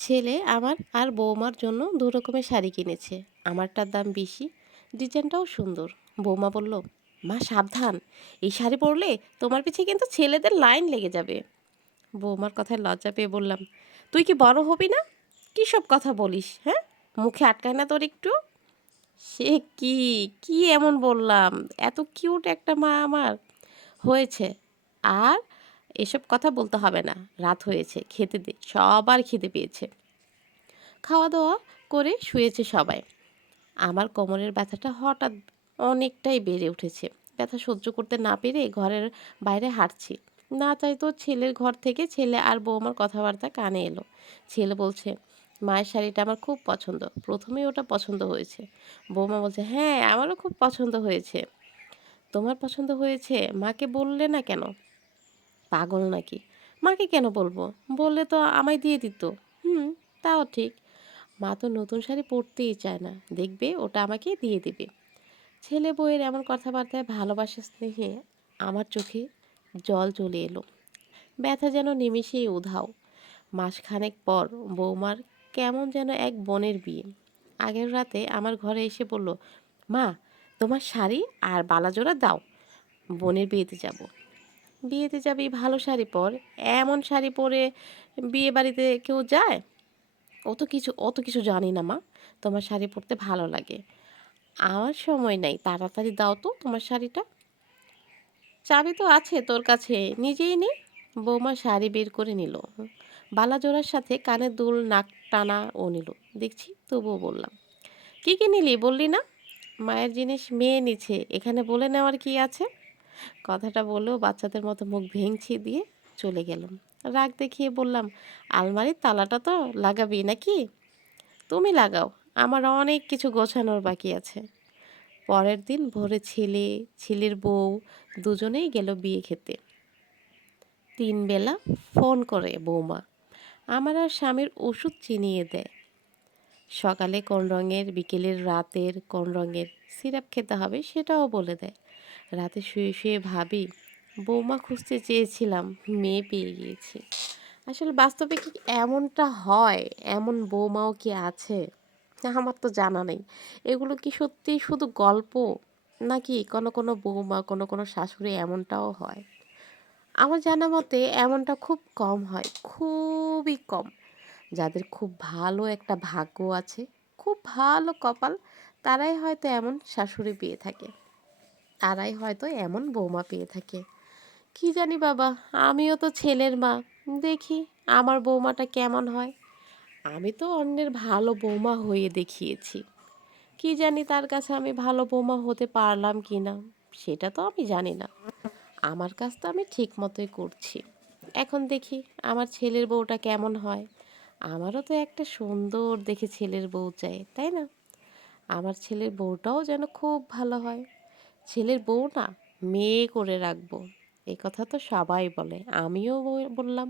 ছেলে আমার আর বৌমার জন্য দু রকমের শাড়ি কিনেছে। আমারটার দাম বেশি, ডিজাইনটাও সুন্দর। বৌমা বলল, মা সাবধান, এই শাড়ি পরলে তোমার পিছে কিন্তু ছেলেদের লাইন লেগে যাবে। বৌমার কথায় লজ্জা পেয়ে বললাম, তুই কি বড় হবি না? কী সব কথা বলিস, হ্যাঁ? মুখে আটকায় না তোর একটু? সে কি, কি এমন বললাম? এত কিউট একটা মা আমার হয়েছে। আর এসব কথা বলতে হবে না, রাত হয়েছে, খেতে দে, সবার খিদে পেয়েছে। খাওয়া দাওয়া করে শুয়েছে সবাই। আমার কোমরের ব্যথাটা হঠাৎ অনেকটাই বেড়ে উঠেছে। ব্যথা সহ্য করতে না পেরে ঘরের বাইরে হাঁটছি। না চাইতো ছেলের ঘর থেকে ছেলে আর বৌমার কথাবার্তা কানে এলো। ছেলে বলছে, মায়ের শাড়িটা আমার খুব পছন্দ, প্রথমেই ওটা পছন্দ হয়েছে। বৌমা বলছে, হ্যাঁ আমারও খুব পছন্দ হয়েছে। তোমার পছন্দ হয়েছে, মাকে বললে না কেন? পাগল নাকি, মাকে কেন বলবো? বললে তো আমায় দিয়ে দিত। হুম, তাও ঠিক। মা তো নতুন শাড়ি পরতেই চায় না, দেখবে ওটা আমাকে দিয়ে দেবে। ছেলে বউয়ের এমন কথাবার্তায় ভালোবাসা স্নেহে আমার চোখে জল চলে এলো। ব্যথা যেন নিমিষেই উধাও। মাসখানেক পর বৌমার কেমন যেন এক বোনের বিয়ে। আগের রাতে আমার ঘরে এসে বলল, মা তোমার শাড়ি আর বালাজোড়া দাও, বোনের বিয়েতে যাব। বিয়েতে যাবি, ভালো শাড়ি পর। এমন শাড়ি পরে বিয়ে বাড়িতে কেউ যায়? অত কিছু জানি না মা, তোমার শাড়ি পরতে ভালো লাগে। আমার সময় নাই, তাড়াতাড়ি দাও তো তোমার শাড়িটা। চাবি তো আছে তোর কাছে, নিজেই নে। বৌমা শাড়ি বের করে নিল, বালা জোড়ার সাথে কানের দুল, নাক টানা ও নিল। দেখছি, তবুও বললাম, কি কি নিলি বললি না? মায়ের জিনিস মেয়ে নিছে, এখানে বলে নেওয়ার কি আছে? কথাটা বলেও বাচ্চাদের মতো মুখ ভেঙচি দিয়ে চলে গেলাম। রাগ দেখিয়ে বললাম, আলমারির তালাটা তো লাগাবি নাকি? তুমি লাগাও, আমার অনেক কিছু গোছানোর বাকি আছে। পরের দিন ভোরে ছেলে, ছেলের বউ দুজনেই গেল বিয়ে খেতে। 3 বেলা ফোন করে বৌমা, আমার আর স্বামীর ওষুধ চিনিয়ে দেয়। সকালে কোন রঙের, বিকেলের, রাতের কোন রঙের সিরাপ খেতে হবে সেটাও বলে দেয়। রাতে শুয়ে শুয়ে ভাবি, বৌমা খুঁজতে চেয়েছিলাম, মেয়ে পেয়ে গিয়েছি। আসলে বাস্তবে কি এমনটা হয়? এমন বৌমাও কি আছে? আমার তো জানা নেই। এগুলো কি সত্যিই শুধু গল্প, নাকি কোনো কোনো বৌমা, কোনো কোনো শাশুড়ি এমনটাও হয়? আমার জানা মতে এমনটা খুব কম হয়, খুবই কম। যাদের খুব ভালো একটা ভাগ্য আছে, খুব ভালো কপাল, তারাই হয়তো এমন শাশুড়ি পেয়ে থাকে, তারাই হয়তো এমন বৌমা পেয়ে থাকে। কি জানি বাবা, আমিও তো ছেলের মা, দেখি আমার বৌমাটা কেমন হয়। আমি তো অন্যের ভালো বৌমা হয়ে দেখিয়েছি, কি জানি তার কাছে আমি ভালো বৌমা হতে পারলাম কি না, সেটা তো আমি জানি না। আমার কাজ তো আমি ঠিক মতোই করছি। এখন দেখি আমার ছেলের বউটা কেমন হয়। আমারও তো একটা সুন্দর দেখে ছেলের বউ চাই, তাই না? আমার ছেলের বউটাও যেন খুব ভালো হয়। ছেলের বউ না, মেয়ে করে রাখবো, এই কথা তো সবাই বলে, আমিও বললাম।